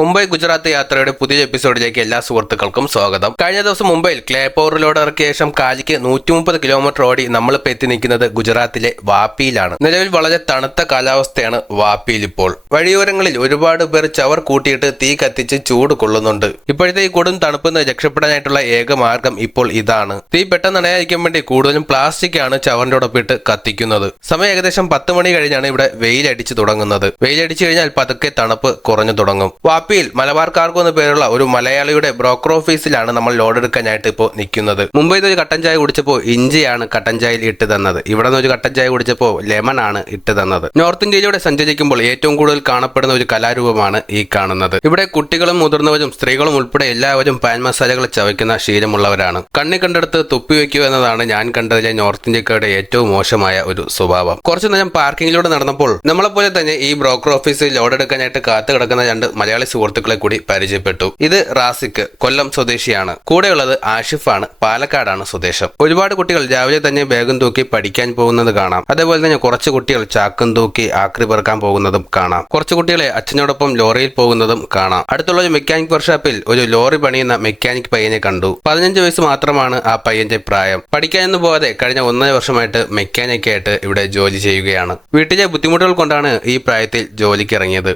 മുംബൈ ഗുജറാത്ത് യാത്രയുടെ പുതിയ എപ്പിസോഡിലേക്ക് എല്ലാ സുഹൃത്തുക്കൾക്കും സ്വാഗതം. കഴിഞ്ഞ ദിവസം മുംബൈയിൽ ക്ലേ പവറിലോട് ഇറക്കിയ ശേഷം കാലിക്ക് 130 കിലോമീറ്റർ ഓടി നമ്മളിപ്പോൾ എത്തി നിൽക്കുന്നത് ഗുജറാത്തിലെ വാപ്പിയിലാണ്. നിലവിൽ വളരെ തണുത്ത കാലാവസ്ഥയാണ് വാപ്പിയിൽ ഇപ്പോൾ. വഴിയോരങ്ങളിൽ ഒരുപാട് പേർ ചവർ കൂട്ടിയിട്ട് തീ കത്തിച്ച് ചൂട് കൊള്ളുന്നുണ്ട്. ഇപ്പോഴത്തെ ഈ കൊടും തണുപ്പിന്ന് രക്ഷപ്പെടാനായിട്ടുള്ള ഏക മാർഗം ഇപ്പോൾ ഇതാണ്. തീ പെട്ടെന്ന് അണയാതിരിക്കാൻ വേണ്ടി കൂടുതലും പ്ലാസ്റ്റിക് ആണ് ചവറിനോടൊപ്പം ഇട്ട് കത്തിക്കുന്നത്. സമയം ഏകദേശം 10 മണി കഴിഞ്ഞാണ് ഇവിടെ വെയിലടിച്ചു തുടങ്ങുന്നത്. വെയിലടിച്ചു കഴിഞ്ഞാൽ പതുക്കെ തണുപ്പ് കുറഞ്ഞു തുടങ്ങും. വാപ്പിയിൽ മലബാർ കാർഗോ എന്ന പേരുള്ള ഒരു മലയാളിയുടെ ബ്രോക്കർ ഓഫീസിലാണ് നമ്മൾ ലോഡ് എടുക്കാനായിട്ട് ഇപ്പോൾ നിൽക്കുന്നത്. മുംബൈയിൽ ഒരു കട്ടൻ ചായ കുടിച്ചപ്പോൾ ഇഞ്ചിയാണ് കട്ടൻ ചായയിൽ ഇട്ട് തന്നത്. ഇവിടെ നിന്ന് ഒരു കട്ടൻ ചായ കുടിച്ചപ്പോൾ ലെമൺ ആണ് ഇട്ട് തന്നത്. നോർത്ത് ഇന്ത്യയിലൂടെ സഞ്ചരിക്കുമ്പോൾ ഏറ്റവും കൂടുതൽ കാണപ്പെടുന്ന ഒരു കലാരൂപമാണ് ഈ കാണുന്നത്. ഇവിടെ കുട്ടികളും മുതിർന്നവരും സ്ത്രീകളും ഉൾപ്പെടെ എല്ലാവരും പാൻ മസാലകൾ ചവയ്ക്കുന്ന ശീലമുള്ളവരാണ്. കണ്ണി കണ്ടെടുത്ത് തുപ്പി വയ്ക്കുക എന്നതാണ് ഞാൻ കണ്ടതിലെ നോർത്ത് ഇന്ത്യക്കാരുടെ ഏറ്റവും മോശമായ ഒരു സ്വഭാവം. കുറച്ചു നേരം പാർക്കിങ്ങിലൂടെ നടന്നപ്പോൾ നമ്മളെപ്പോലെ തന്നെ ഈ ബ്രോക്കർ ഓഫീസിൽ ലോഡ് എടുക്കാനായിട്ട് കാത്തു കിടക്കുന്ന രണ്ട് മലയാളി സുഹൃത്തുക്കളെ കൂടി പരിചയപ്പെട്ടു. ഇത് റാസിക്ക്, കൊല്ലം സ്വദേശിയാണ്. കൂടെയുള്ളത് ആഷിഫാണ്, പാലക്കാടാണ് സ്വദേശം. ഒരുപാട് കുട്ടികൾ രാവിലെ തന്നെ ബാഗും തൂക്കി പഠിക്കാൻ പോകുന്നത് കാണാം. അതേപോലെ തന്നെ കുറച്ച് കുട്ടികൾ ചാക്കും തൂക്കി ആക്രി പെറുക്കാൻ പോകുന്നതും കാണാം. കുറച്ച് കുട്ടികളെ അച്ഛനോടൊപ്പം ലോറിയിൽ പോകുന്നതും കാണാം. അടുത്തുള്ള ഒരു മെക്കാനിക് വർക്ക്ഷോപ്പിൽ ഒരു ലോറി പണിയുന്ന മെക്കാനിക് പയ്യനെ കണ്ടു. 15 വയസ്സ് മാത്രമാണ് ആ പയ്യന്റെ പ്രായം. പഠിക്കാനൊന്നും പോകാതെ കഴിഞ്ഞ 1.5 വർഷമായിട്ട് മെക്കാനിക്കായിട്ട് ഇവിടെ ജോലി ചെയ്യുകയാണ്. വീട്ടിലെ ബുദ്ധിമുട്ടുകൾ കൊണ്ടാണ് ഈ പ്രായത്തിൽ ജോലിക്ക് ഇറങ്ങിയത്.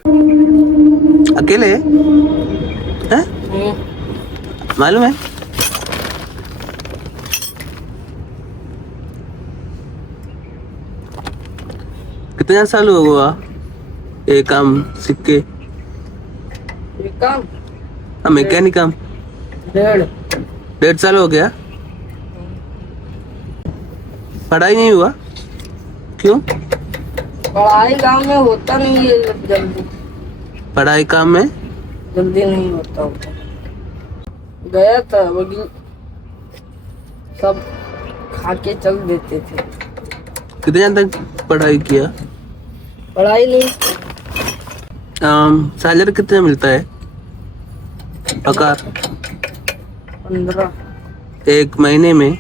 अकेले हैं? मालूम है? कितना साल हुआ ये काम सीख के? ये काम? हाँ, मैकेनिक काम 1.5 साल हो गया. पढ़ाई नहीं हुआ? क्यों? पढ़ाई गाँव में होता नहीं है जल्दी. पढ़ाई काम में जल्दी नहीं होता. गया था वही सब खा के चल देते थे. कितने तक पढ़ाई किया? पढ़ाई नहीं. सैलरी कितना मिलता है? पगार 15. एक महीने में.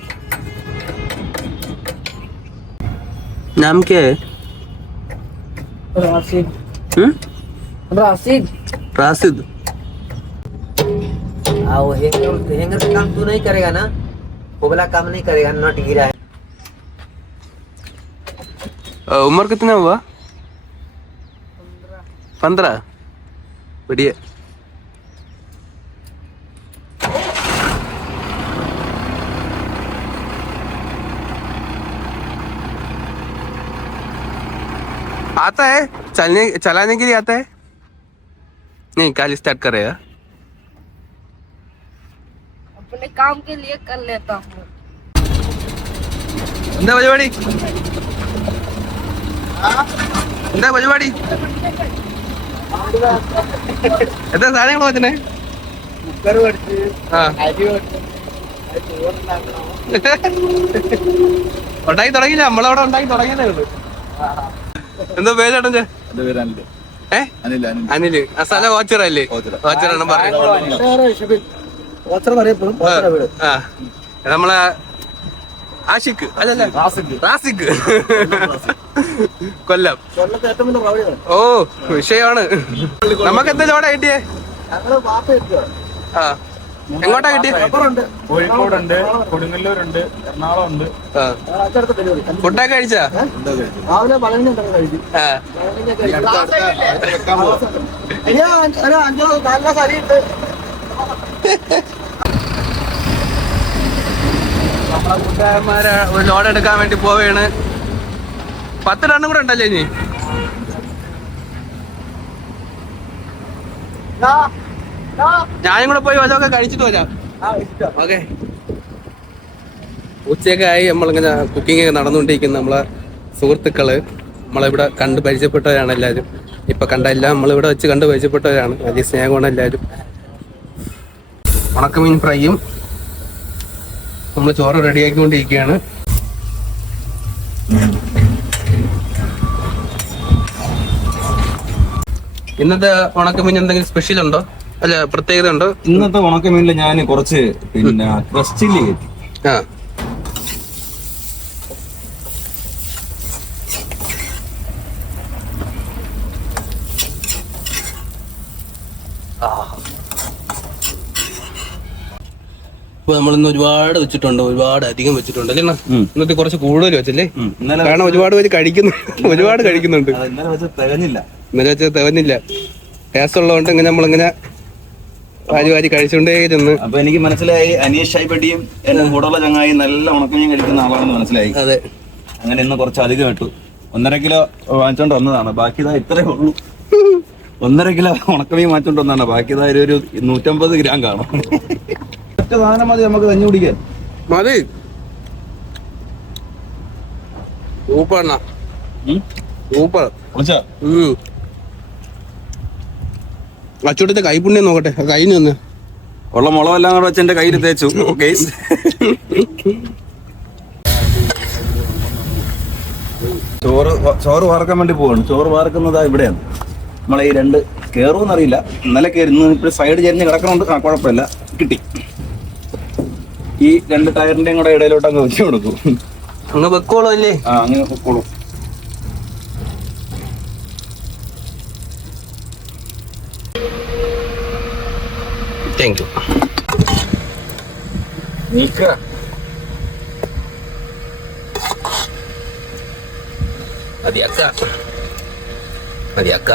नाम क्या है? राशिद. राशिद. राशिद. वो हैंगर का काम तू नहीं करेगा ना, वो वाला काम नहीं करेगा. नट गिरा है. उम्र कितना हुआ? 15. बढ़िया. आता है चलाने के लिए आता है? नहीं, कल स्टार्ट करेगा. अपने काम के लिए कर लेता हूँ. എന്താ പരിപാടി? എന്താ പരിപാടി? എന്താ സാധനങ്ങൾ വെച്ചേ? ഉണ്ടാക്കി തുടങ്ങിയില്ല, നമ്മളവിടെ ഉണ്ടാക്കി തുടങ്ങിയതേ ഉള്ളൂ. എന്താ പേര് ചേട്ടൻ? അനില്. ആ സ്ഥലം ഓച്ചിറല്ലേ? ഓച്ചിറാണ് പറഞ്ഞത്. നമ്മളെ ആഷിഖ് അല്ലല്ല, റാസിഖ്, കൊല്ലം. ഓ, വിഷയമാണ്. നമുക്ക് എന്താ ലോഡാ കിട്ടിയേ? ആ, എങ്ങോട്ടാ കിട്ടിയ? കോഴിക്കോടുണ്ട്, കൊടുങ്ങല്ലൂരുണ്ട്, എറണാകുളം ഉണ്ട്. ഫുഡൊക്കെ കഴിച്ചാ? നമ്മളെ കൂട്ടുകാരന്മാരെ ഒരു ലോഡ് എടുക്കാൻ വേണ്ടി പോവുകയാണ്. 10 ടണ്ണും കൂടെ ഉണ്ടല്ലേ ഇനി? ഞാനും കൂടെ പോയി വല്ലതൊക്കെ കഴിച്ചിട്ട് വരാം. ഓക്കെ. ഉച്ചയൊക്കെ ആയി. നമ്മളിങ്ങനെ കുക്കിംഗ് ഒക്കെ നടന്നുകൊണ്ടിരിക്കുന്ന നമ്മളെ സുഹൃത്തുക്കള് നമ്മളിവിടെ കണ്ട് പരിചയപ്പെട്ടവരാണ് എല്ലാവരും. ഇപ്പൊ കണ്ടെല്ലാം നമ്മളിവിടെ വെച്ച് കണ്ട് പരിചയപ്പെട്ടവരാണ്. വലിയ സ്നേഹമാണ് എല്ലാവരും. ഉണക്കമീൻ ഫ്രൈയും നമ്മൾ ചോറ് റെഡിയാക്കിക്കൊണ്ടിരിക്കുകയാണ്. ഇന്നത്തെ ഉണക്കമീൻ എന്തെങ്കിലും സ്പെഷ്യൽ ഉണ്ടോ? അല്ല, പ്രത്യേകത ഉണ്ടോ? ഇന്നത്തെ ഉണക്കമീനില് ഞാൻ കുറച്ച് ക്രസ്റ്റ് ചില്ലി കയറ്റി. ആ, ഇപ്പൊ നമ്മളിന്ന് ഒരുപാട് വെച്ചിട്ടുണ്ട്, ഒരുപാട് അധികം വെച്ചിട്ടുണ്ട് അല്ലേ? ഇന്നത്തെ കുറച്ച് കൂടുതൽ വെച്ചല്ലേ? കാരണം ഒരുപാട് പേര് ഒരുപാട് കഴിക്കുന്നുണ്ട്. ഇന്നലെ വെച്ച് തികഞ്ഞില്ല. ഇന്നലെ വെച്ച് തികഞ്ഞില്ല. ടേസ്റ്റ് ഉള്ളതുകൊണ്ട് ഇങ്ങനെ നമ്മളിങ്ങനെ വാരി കഴിച്ചുകൊണ്ടേ ഇരുന്ന്. അപ്പൊ എനിക്ക് മനസ്സിലായി അനീഷ് ഷൈബട്ടിയും എന്റെ കൂടെയുള്ള ചങ്ങായി നല്ല ഉണക്കമീൻ കഴിക്കുന്ന ആളാണെന്ന് മനസ്സിലായി. അതെ, അങ്ങനെ ഇന്ന് കുറച്ച് അധികം ഇട്ടു. 1.5 കിലോ വാങ്ങിച്ചോണ്ട് വന്നതാണ്. ബാക്കി ഇതാ ഇത്രേ ഉള്ളൂ. 1.5 കിലോ ഉണക്കമീൻ വാങ്ങിച്ചോണ്ട് വന്നതാണ്. ബാക്കി ഇതാ ഒരു 150 ഗ്രാം കാണും. ഒറ്റ സാധനം മതി നമുക്ക് കഞ്ഞി കുടിക്കാൻ. മതി. Super super. അച്ചോട്ടത്തെ കൈപ്പുണ്യം നോക്കട്ടെ, കൈന് വന്ന് ഉള്ള മുളകെല്ലാം കൂടെ വെച്ച് എന്റെ കയ്യിൽ തേച്ചു. ചോറ് വാർക്കാൻ വേണ്ടി പോവാണ്. ചോറ് വാർക്കുന്നതാ ഇവിടെയാണ്. നമ്മളെ ഈ 2 കേറുമെന്നറിയില്ല. ഇന്നലെ കയറി, ഇന്ന് ഇപ്പോൾ സൈഡ് ചെരിഞ്ഞ് കിടക്കണോണ്ട് കുഴപ്പമില്ല, കിട്ടി. ഈ 2 ടയറിന്റെയും കൂടെ ഇടയിലോട്ട് അങ്ങ് വെച്ച് കൊടുക്കും. അങ്ങ് വെക്കോളൂ അല്ലേ? അങ്ങനെ വെക്കോളൂ. Thank you. മതിയാക്ക.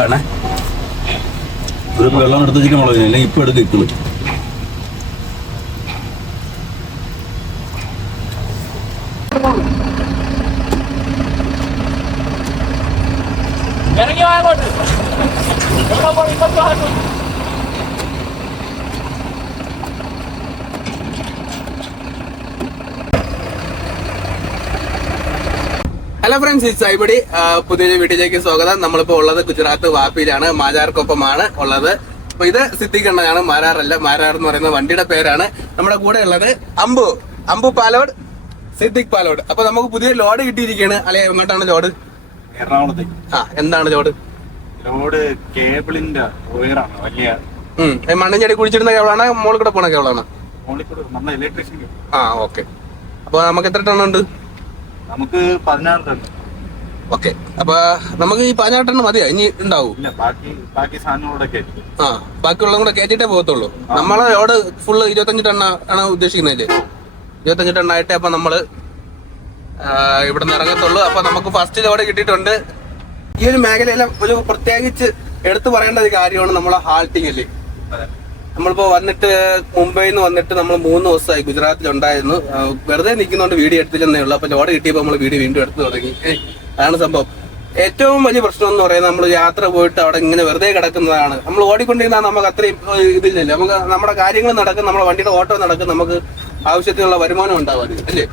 വേണേ ഒരു വെള്ളം എടുത്ത് വെച്ചിട്ട് മുളക് അല്ലെങ്കിൽ ഇപ്പൊ എടുത്ത് ഇട്ടു. ഹലോ ഫ്രണ്ട്സ്, ഇറ്റ്സ് ഐബഡി. പുതിയൊരു വീഡിയോയിലേക്ക് സ്വാഗതം. നമ്മളിപ്പോ ഉള്ളത് ഗുജറാത്ത് വാപ്പിയിലാണ്. മാരാർക്കൊപ്പമാണ് ഉള്ളത്. അപ്പൊ ഇത് സിദ്ദിഖണ്ണനാണ്, മാരാറല്ല. മാരാർ എന്ന് പറയുന്ന വണ്ടിയുടെ പേരാണ്. നമ്മുടെ കൂടെ ഉള്ളത് അമ്പു പാലോട്, സിദ്ദിഖ് പാലോട്. അപ്പൊ നമുക്ക് പുതിയ ലോഡ് കിട്ടിയിരിക്കുകയാണ്. അല്ലെ, എങ്ങോട്ടാണ് ലോഡ്? എറണാകുളത്തേക്ക്. എന്താണ് ലോഡ്? കേബിളിന്റെ വയറാണ് വലിയ. മണ്ണിഞ്ഞടി കുടിച്ചിരുന്ന കേബിളാണ്, മോളിൽ കൂടെ പോണ കേബിളാണ്. ഇലക്ട്രീഷ്യൻ. ഓക്കെ. അപ്പൊ നമുക്ക് എത്ര ടൺ ഉണ്ട്? നമുക്ക് 16 ടൺ. ഓക്കെ. അപ്പൊ നമുക്ക് ഈ 16 ടൺ മതിയാ? ഇനി ഉണ്ടാവും? ബാക്കി സാധനങ്ങളോടൊക്കെ ബാക്കിയുള്ളതും കൂടെ കയറ്റിട്ടേ പോകത്തുള്ളൂ. നമ്മളെ ലോഡ് ഫുള്ള് 25 ടണ്ണ ആണ് ഉദ്ദേശിക്കുന്നത്. 25 ടണ്ണായിട്ടേ അപ്പൊ നമ്മള് ഇവിടെ നിന്ന് ഇറങ്ങത്തുള്ളൂ. അപ്പൊ നമുക്ക് ഫസ്റ്റ് ലോഡ് കിട്ടിയിട്ടുണ്ട്. ഈ ഒരു മേഖലയിലെ ഒരു പ്രത്യേകിച്ച് എടുത്തു പറയേണ്ട ഒരു കാര്യമാണ് നമ്മളെ ഹാൾട്ടിങ് അല്ലേ. നമ്മളിപ്പോ വന്നിട്ട് മുംബൈയിൽ നിന്ന് വന്നിട്ട് നമ്മൾ 3 ദിവസമായി ഗുജറാത്തിലുണ്ടായിരുന്നു. വെറുതെ നിൽക്കുന്നതുകൊണ്ട് വീഡിയോ എടുത്തില്ലെന്നേ ഉള്ളൂ. അപ്പൊ ലോഡ് കിട്ടിയപ്പോൾ നമ്മൾ വീഡിയോ വീണ്ടും എടുത്തു തുടങ്ങി. അതാണ് സംഭവം. ഏറ്റവും വലിയ പ്രശ്നം എന്ന് പറയുന്നത് നമ്മൾ യാത്ര പോയിട്ട് അവിടെ ഇങ്ങനെ വെറുതെ കിടക്കുന്നതാണ്. നമ്മൾ ഓടിക്കൊണ്ടിരുന്നാൽ നമുക്ക് അത്രയും ഇതില്ലല്ലോ. നമുക്ക് നമ്മുടെ കാര്യങ്ങൾ നടക്കും, നമ്മുടെ വണ്ടിയുടെ ഓട്ടോ നടക്കും, നമുക്ക് ആവശ്യത്തിനുള്ള വരുമാനം ഉണ്ടാവും അല്ലേ?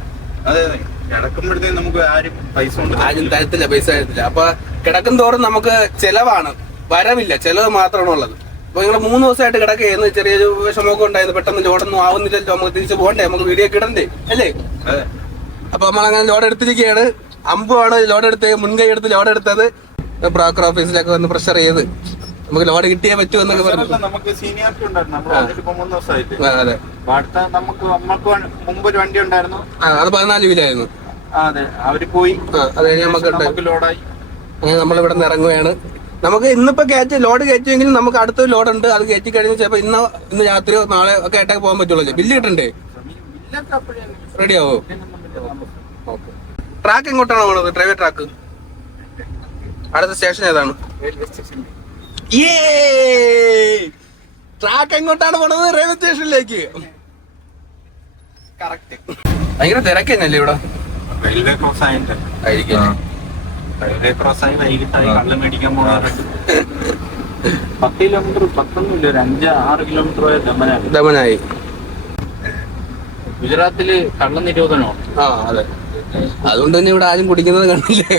അതെ, കിടക്കുമ്പോഴത്തേക്ക് നമുക്ക് ആരും തരത്തില്ല, പൈസ തരത്തില്ല. അപ്പൊ കിടക്കും തോറും നമുക്ക് ചെലവാണ്, വരവില്ല, ചെലവ് മാത്രമാണ് ഉള്ളത്. അപ്പൊ നിങ്ങൾ 3 ദിവസമായിട്ട് കിടക്കുകയെന്ന് ചെറിയൊരു വിഷമമൊക്കെ ഉണ്ടായിരുന്നു. പെട്ടെന്ന് ലോഡൊന്നും ആവുന്നില്ലല്ലോ, നമുക്ക് തിരിച്ചു പോകണ്ടേ, നമുക്ക് വീഡിയോ ഇടണ്ടേ അല്ലേ? അപ്പൊ നമ്മളങ്ങനെ ലോഡ് എടുത്തിരിക്കുകയാണ്. അമ്പുമാണ് ലോഡ് എടുത്ത് മുൻകൈ എടുത്ത് ലോഡ് എടുത്തത്. ബ്രോക്കർ ഓഫീസിലൊക്കെ വന്ന് പ്രഷർ ചെയ്ത് നമുക്ക് ലോഡ് കിട്ടിയേ പറ്റൂ എന്നൊക്കെ പറഞ്ഞു. നമുക്ക് സീനിയോറിറ്റി ഉണ്ടായിരുന്നു. അതെ, മുമ്പ് ഒരു വണ്ടി ഉണ്ടായിരുന്നു. അത് 14 കിലോയായിരുന്നു. അതെ, അവര് പോയി. അത് കഴിഞ്ഞ് നമുക്ക് ലോഡായി. നമ്മളിവിടെ നിന്ന് ഇറങ്ങുകയാണ്. നമുക്ക് ഇന്നിപ്പോ ലോഡ് കയറ്റിയെങ്കിലും നമുക്ക് അടുത്തൊരു ലോഡ് ഉണ്ട്. അത് കയറ്റി കഴിഞ്ഞ് ചിലപ്പോ ഇന്ന് രാത്രിയോ നാളെ ഒക്കെ ആയിട്ടൊക്കെ പോകാൻ പറ്റുള്ളൂ. ബില്ല് കിട്ടണ്ടേ? റെഡി ആവോ? ഓക്കെ. ട്രാക്ക് എങ്ങോട്ടാണ് പോണത്? ഡ്രൈവർ ട്രാക്ക് അടുത്ത സ്റ്റേഷൻ ഏതാണ്? ട്രാക്ക് എങ്ങോട്ടാണ് പോണത്? റെയിൽവേ സ്റ്റേഷനിലേക്ക്. കറക്റ്റ്. ഭയങ്കര തിരക്ക് തന്നെയല്ലേ ഇവിടെ? റെയിൽവേ ക്രോസ് ആയിട്ട് ആയിരിക്കും. റെയിൽവേ ക്രോസ് ആയി വൈകിട്ടായി കള്ള് മേടിക്കാൻ പോകാറുണ്ട്. 10 കിലോമീറ്റർ 10 ഒരു 5-6 കിലോമീറ്റർ പോയ ദമനാണ്. ദമനായി. ഗുജറാത്തില് കള്ള നിരോധനമാണ്. ആ അതെ, അതുകൊണ്ട് തന്നെ ഇവിടെ ആരും കുടിക്കുന്നത് കണ്ടില്ലേ.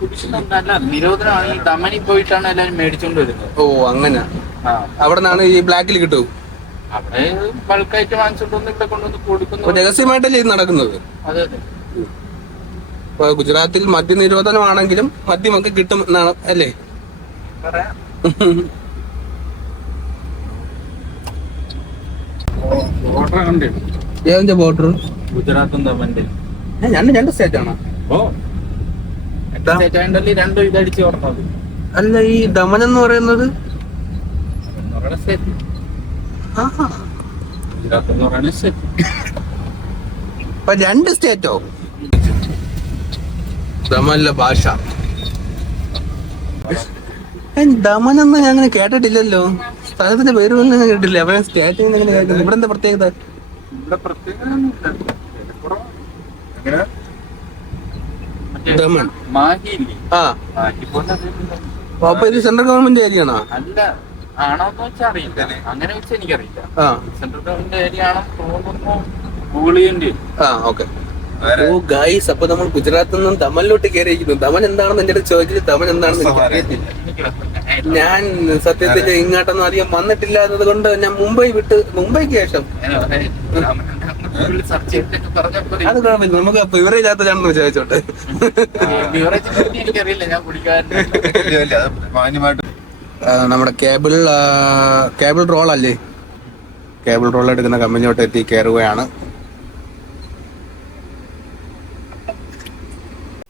കുടിക്കുന്നല്ല, നിരോധനമാണ്. ഈ ദമനി പോയിട്ടാണ് എല്ലാരും മേടിച്ചോണ്ട് വരുന്നത്. ഓ അങ്ങനെ. അവിടെ നിന്നാണ് ഈ ബ്ലാക്കിൽ കിട്ടും. അവിടെ ബൾക്കായിട്ട് വാങ്ങിച്ചോണ്ട് വന്ന് ഇവിടെ കൊണ്ടുവന്ന് കൊടുക്കുന്നു. രഹസ്യമായിട്ടല്ലേ ഇത് നടക്കുന്നത്? അതെ അതെ. ഇപ്പൊ ഗുജറാത്തിൽ മദ്യനിരോധനമാണെങ്കിലും മദ്യമൊക്കെ കിട്ടും എന്നാണ് അല്ലേ പറയാം. ബോർഡർ കണ്ടു. ഏതിന്റെ ബോർഡർ? ഗുജറാത്തും ദമന്റെ രണ്ട് സ്റ്റേറ്റ് ആണോ? സ്റ്റേറ്റ് ആയതുകൊണ്ടല്ലേ രണ്ടും ഇതടിച്ച് ഓർമ്മത്. അല്ല, ഈ ദമൻ എന്ന് പറയുന്നത് സ്റ്റേറ്റ്, ഗുജറാത്ത് എന്ന് പറയുന്ന സ്റ്റേറ്റ്. ഇപ്പൊ രണ്ട് സ്റ്റേറ്റോ? ദമനിലെ ഭാഷ ദമൻ എന്ന് ഞാൻ അങ്ങനെ കേട്ടിട്ടില്ലല്ലോ. സ്ഥലത്തിന്റെ പേര് പോലും ഞാൻ കേട്ടില്ല. അപ്പൊ സ്റ്റേറ്റ് എങ്ങനെ കേൾക്കുന്നത്? ഇവിടെ എന്താ പ്രത്യേകത? ഇവിടെ ദമൻ മാഹിയില്ലേ? ആ, മാഹി പോലെ അപ്പൊ ഇത് സെൻട്രൽ ഗവൺമെന്റ് ഏരിയ ആണോ? അല്ല, ആണോന്ന് വെച്ചാൽ അറിയില്ല. അങ്ങനെ വെച്ചാൽ എനിക്കറിയില്ല. ആ, സെൻട്രൽ ഗവൺമെന്റ് ഏരിയ ആണോ തോന്നുന്നു. ഗൂഗിൾ ചെയ്യേണ്ടി. ആ ഓക്കെ. ഓ ഗൈസ്, അപ്പൊ നമ്മൾ ഗുജറാത്തിൽ നിന്നും ദമനിലോട്ട് കയറിയിരിക്കുന്നു. ദമൻ എന്താണെന്ന് എന്റെ അടുത്ത് ചോദിച്ചിട്ട് ദമൻ എന്താണെന്ന് എനിക്ക് അറിയത്തില്ല. ഞാൻ സത്യത്തിൽ ഇങ്ങോട്ടൊന്നും അധികം വന്നിട്ടില്ലാത്തത് കൊണ്ട് ഞാൻ മുംബൈക്ക് ശേഷം അത് കുഴപ്പമില്ല, നമുക്ക് ബിവറേജ് ഇല്ലാത്തതാണെന്ന് ചോദിച്ചോട്ടെ. എനിക്കറിയില്ല, ഞാൻ കുടിക്കാറുണ്ട്. നമ്മുടെ കേബിൾ റോൾ അല്ലേ, കേബിൾ റോൾ എടുക്കുന്ന കമ്പനിയോട്ട് എത്തി കയറുകയാണ്.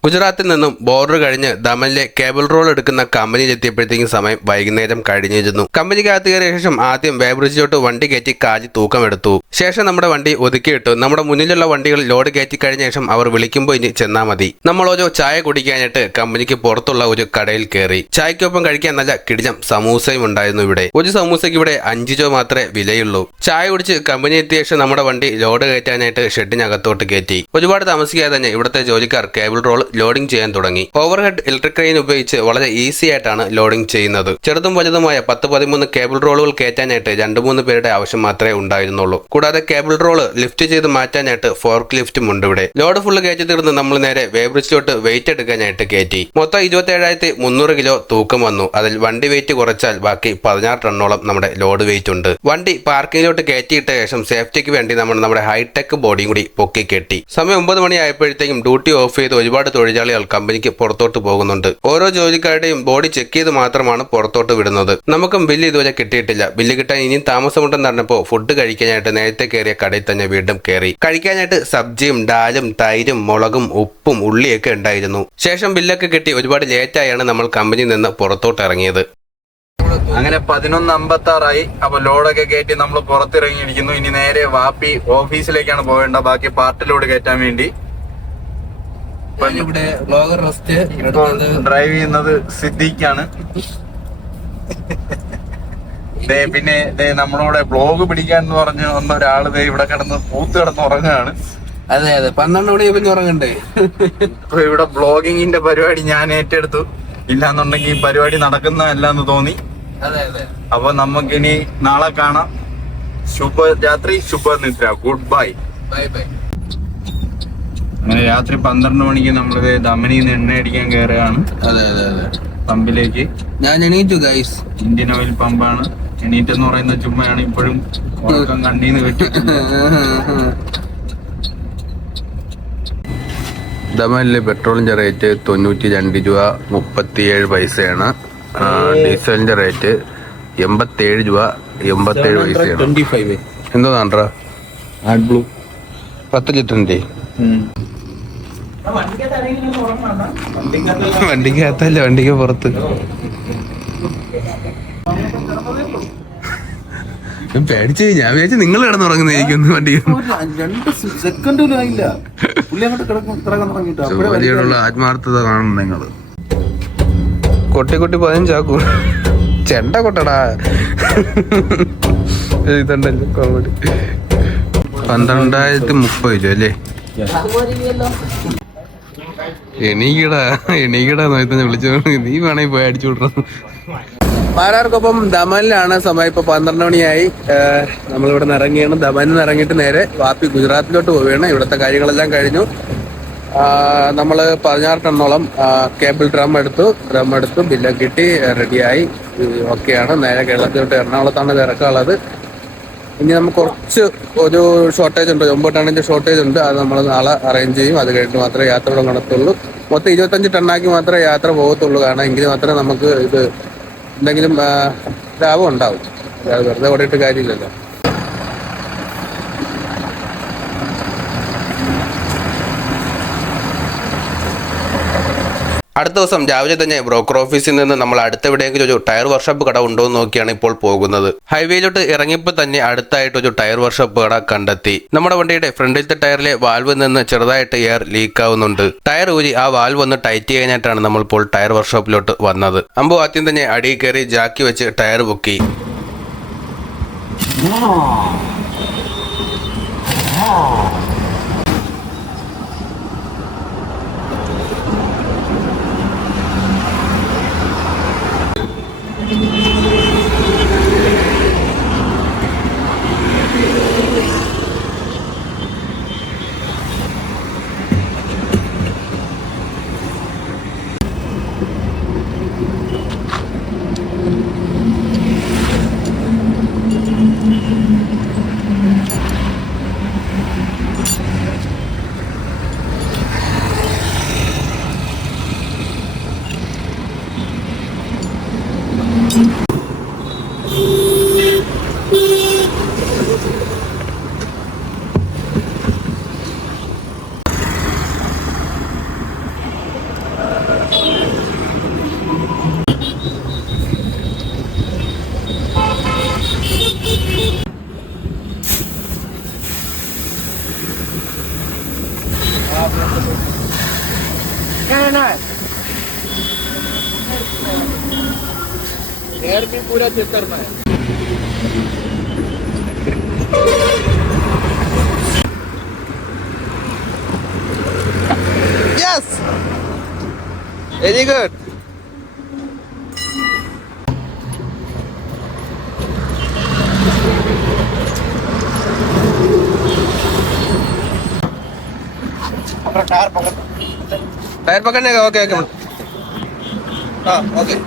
ഗുജറാത്തിൽ നിന്നും ബോർഡർ കഴിഞ്ഞ് ദമനിലെ കേബിൾ റോൾ എടുക്കുന്ന കമ്പനിയിൽ എത്തിയപ്പോഴത്തേക്കും സമയം വൈകുന്നേരം കഴിഞ്ഞിരുന്നു. കമ്പനിക്കകത്ത് കയറിയ ശേഷം ആദ്യം വേബ്രിഡ്ജിലോട്ട് വണ്ടി കയറ്റി കാജി തൂക്കമെടുത്തു. ശേഷം നമ്മുടെ വണ്ടി ഒതുക്കിയിട്ടു. നമ്മുടെ മുന്നിലുള്ള വണ്ടികൾ ലോഡ് കയറ്റി കഴിഞ്ഞ ശേഷം അവർ വിളിക്കുമ്പോൾ ഇനി ചെന്നാൽ മതി. നമ്മൾ ഓരോ ചായ കുടിക്കാനായിട്ട് കമ്പനിക്ക് പുറത്തുള്ള ഒരു കടയിൽ കയറി. ചായക്കൊപ്പം കഴിക്കാൻ നല്ല കിടിലം സമൂസയും ഉണ്ടായിരുന്നു ഇവിടെ. ഒരു സമൂസയ്ക്ക് ഇവിടെ 5 രൂപ മാത്രമേ വിലയുള്ളൂ. ചായ കുടിച്ച് കമ്പനി എത്തിയ ശേഷം നമ്മുടെ വണ്ടി ലോഡ് കയറ്റാനായിട്ട് ഷെഡിനകത്തോട്ട് കയറ്റി. ഒരുപാട് താമസിക്കാതെ തന്നെ ഇവിടുത്തെ ജോലിക്കാർ കേബിൾ റോൾ ലോഡിംഗ് ചെയ്യാൻ തുടങ്ങി. ഓവർഹെഡ് ഇലക്ട്രിക് ക്രെയിൻ ഉപയോഗിച്ച് വളരെ ഈസി ആയിട്ടാണ് ലോഡിംഗ് ചെയ്യുന്നത്. ചെറുതും വലുതുമായ 10-13 കേബിൾ റോളുകൾ കയറ്റാനായിട്ട് 2-3 പേരുടെ ആവശ്യം മാത്രമേ ഉണ്ടായിരുന്നുള്ളൂ. കൂടാതെ കേബിൾ റോള് ലിഫ്റ്റ് ചെയ്ത് മാറ്റാനായിട്ട് ഫോർക്ക് ലിഫ്റ്റും ഉണ്ട് ഇവിടെ. ലോഡ് ഫുള്ള് കയറ്റി തീർന്ന് നമ്മൾ നേരെ വേബ്രിഡ്ജിലോട്ട് വെയിറ്റ് എടുക്കാനായിട്ട് കയറ്റി. മൊത്തം 27,300 കിലോ തൂക്കം വന്നു. അതിൽ വണ്ടി വെയിറ്റ് കുറച്ചാൽ ബാക്കി 16 ടണ്ണോളം നമ്മുടെ ലോഡ് വെയിറ്റ് ഉണ്ട്. വണ്ടി പാർക്കിങ്ങിലോട്ട് കയറ്റിയിട്ട ശേഷം സേഫ്റ്റിക്ക് വേണ്ടി നമ്മൾ നമ്മുടെ ഹൈടെക് ബോഡിയും കൂടി പൊക്കി കെട്ടി. സമയം 9 മണി ആയപ്പോഴത്തേക്കും ഡ്യൂട്ടി ഓഫ് ചെയ്ത് ഒരുപാട് തൊഴിലാളികൾ കമ്പനിക്ക് പുറത്തോട്ട് പോകുന്നുണ്ട്. ഓരോ ജോലിക്കാരുടെയും ബോഡി ചെക്ക് ചെയ്ത് മാത്രമാണ് പുറത്തോട്ട് വിടുന്നത്. നമുക്കും ബില്ല് ഇതുവരെ കിട്ടിയിട്ടില്ല. ബില്ല് കിട്ടാൻ ഇനിയും താമസമുണ്ടെന്ന് പറഞ്ഞപ്പോൾ ഫുഡ് കഴിക്കാനായിട്ട് നേരത്തെ കയറിയ കടയിൽ തന്നെ വീണ്ടും കയറി. കഴിക്കാനായിട്ട് സബ്ജിയും ഡാലും തൈരും മുളകും ഉപ്പും ഉള്ളിയൊക്കെ ഉണ്ടായിരുന്നു. ശേഷം ബില്ലൊക്കെ കിട്ടി ഒരുപാട് ലേറ്റായാണ് നമ്മൾ കമ്പനിയിൽ നിന്ന് പുറത്തോട്ട് ഇറങ്ങിയത്. അങ്ങനെ 11:56 അപ്പൊ ലോഡൊക്കെ കയറ്റി നമ്മൾ പുറത്തിറങ്ങിയിരിക്കുന്നു. ഇനി നേരെ വാപ്പി ഓഫീസിലേക്കാണ് പോകേണ്ടത്, ബാക്കി പാർട്ടി ലോഡ് കയറ്റാൻ വേണ്ടി. ഇവിടെ ബ്ലോഗർ റെസ്റ്റ് ഡ്രൈവ് ചെയ്യുന്നത് സിദ്ദീഖാണ്. പിന്നെ നമ്മളോടെ ബ്ലോഗ് പിടിക്കാൻ എന്ന് പറഞ്ഞ് വന്ന ഒരാള് ഇവിടെ കിടന്ന് പൂത്ത് കിടന്ന് ഉറങ്ങുകയാണ്. അതെ 12 മണി പിന്നെ ഉറങ്ങണ്ടേ. ഇപ്പൊ ഇവിടെ ബ്ലോഗിങ്ങിന്റെ പരിപാടി ഞാൻ ഏറ്റെടുത്തു. ഇല്ലാന്നുണ്ടെങ്കിൽ ഈ പരിപാടി നടക്കുന്നതല്ലെന്ന് തോന്നി. അപ്പൊ നമുക്കിനി നാളെ കാണാം. ശുഭരാത്രി, ശുഭനിദ്ര, ഗുഡ് ബൈ. അങ്ങനെ രാത്രി 12 മണിക്ക് നമ്മളിത് ദമനിന്ന് എണ്ണ അടിക്കാൻ കയറുകയാണ്. അതെ പമ്പിലേക്ക്. ഞാൻ എണീറ്റു ഗൈസ്. ഇന്ത്യൻ ഓയിൽ പമ്പാണ്. എണീറ്റെന്ന് പറയുന്ന ചുമ്മയാണ്. ഇപ്പോഴും കണ്ണീന്ന് വെട്ടി. ദമനിലെ പെട്രോളിന്റെ റേറ്റ് 92 രൂപ 37 പൈസയാണ്. ഡീസലിന്റെ റേറ്റ് 87 രൂപ 87 പൈസയാണ്. എന്തോന്നാണ്ട്രാ 10 ലിറ്ററിന്റെ വണ്ടിക്കകത്തല്ല, വണ്ടിക്ക് പുറത്ത്. പേടിച്ച് ഞാൻ വിചാരിച്ചു നിങ്ങൾ കിടന്നുറങ്ങുന്നതായിരിക്കും വണ്ടി. ജോലിയോടുള്ള ആത്മാർത്ഥത കാണും നിങ്ങൾ. കൊട്ടി 15 ചെണ്ട കൊട്ടടാ. ഇതുണ്ടല്ലോ കോമഡി. 12,030 രൂപ അല്ലേ? എണീക്കടാ നോയത്തന്നെ വിളിച്ചോ. നീ വേണമെങ്കിൽ പോയി അടിച്ചു വിടണം. മാരാർക്കൊപ്പം ദമനിലാണ്. സമയം ഇപ്പൊ 12 മണിയായി. നമ്മളിവിടെ നിന്ന് ഇറങ്ങിയാണ്. ദമനിൽ നിന്ന് ഇറങ്ങിയിട്ട് നേരെ വാപ്പി ഗുജറാത്തിലോട്ട് പോവുകയാണ്. ഇവിടുത്തെ കാര്യങ്ങളെല്ലാം കഴിഞ്ഞു. നമ്മൾ 16 ടണ്ണോളം കേബിൾ ഡ്രം എടുത്തു, ബില്ല് കിട്ടി, റെഡിയായി, ഓക്കെയാണ്. നേരെ കേരളത്തിലോട്ട് എറണാകുളത്താണ് ഇത് ഇറക്കാനുള്ളത്. ഇനി നമുക്ക് കുറച്ച് ഒരു ഷോർട്ടേജ് ഉണ്ട്, 9 ടണ്ണിന്റെ ഷോർട്ടേജ് ഉണ്ട്. അത് നമ്മൾ നാളെ അറേഞ്ച് ചെയ്യും. അത് കഴിഞ്ഞിട്ട് മാത്രമേ യാത്ര നടത്തുള്ളൂ. മൊത്തം 25 ടണ്ണാക്കി മാത്രമേ യാത്ര പോകത്തുള്ളൂ. കാരണം എങ്കിൽ മാത്രമേ നമുക്ക് ഇത് എന്തെങ്കിലും ലാഭം ഉണ്ടാവും. വെറുതെ ഓടിയിട്ട് കാര്യമില്ലല്ലോ. അടുത്ത ദിവസം രാവിലെ തന്നെ ബ്രോക്കർ ഓഫീസിൽ നിന്ന് നമ്മൾ അടുത്ത എവിടെയെങ്കിലും ഒരു ടയർ വർക്ക്ഷോപ്പ് കട ഉണ്ടോ എന്ന് നോക്കിയാണ് ഇപ്പോൾ പോകുന്നത്. ഹൈവേയിലോട്ട് ഇറങ്ങിയപ്പോൾ തന്നെ അടുത്തായിട്ട് ഒരു ടയർ വർക്ക്ഷോപ്പ് കട കണ്ടെത്തി. നമ്മുടെ വണ്ടിയുടെ ഫ്രണ്ടിലത്തെ ടയറിലെ വാൽവിൽ നിന്ന് ചെറുതായിട്ട് എയർ ലീക്ക് ആവുന്നുണ്ട്. ടയർ ഊരി ആ വാൽവ് ഒന്ന് ടൈറ്റ് ചെയ്യാനായിട്ടാണ് നമ്മളിപ്പോൾ ടയർ വർക്ക്ഷോപ്പിലോട്ട് വന്നത്. അമ്പു ആദ്യം തന്നെ അടിയിൽ കയറി ജാക്കി വെച്ച് ടയർ പൊക്കി. एयर भी पूरा चेक करना है. Yes, very good. अपना टायर पकड़ने का. Okay okay. हाँ ओके.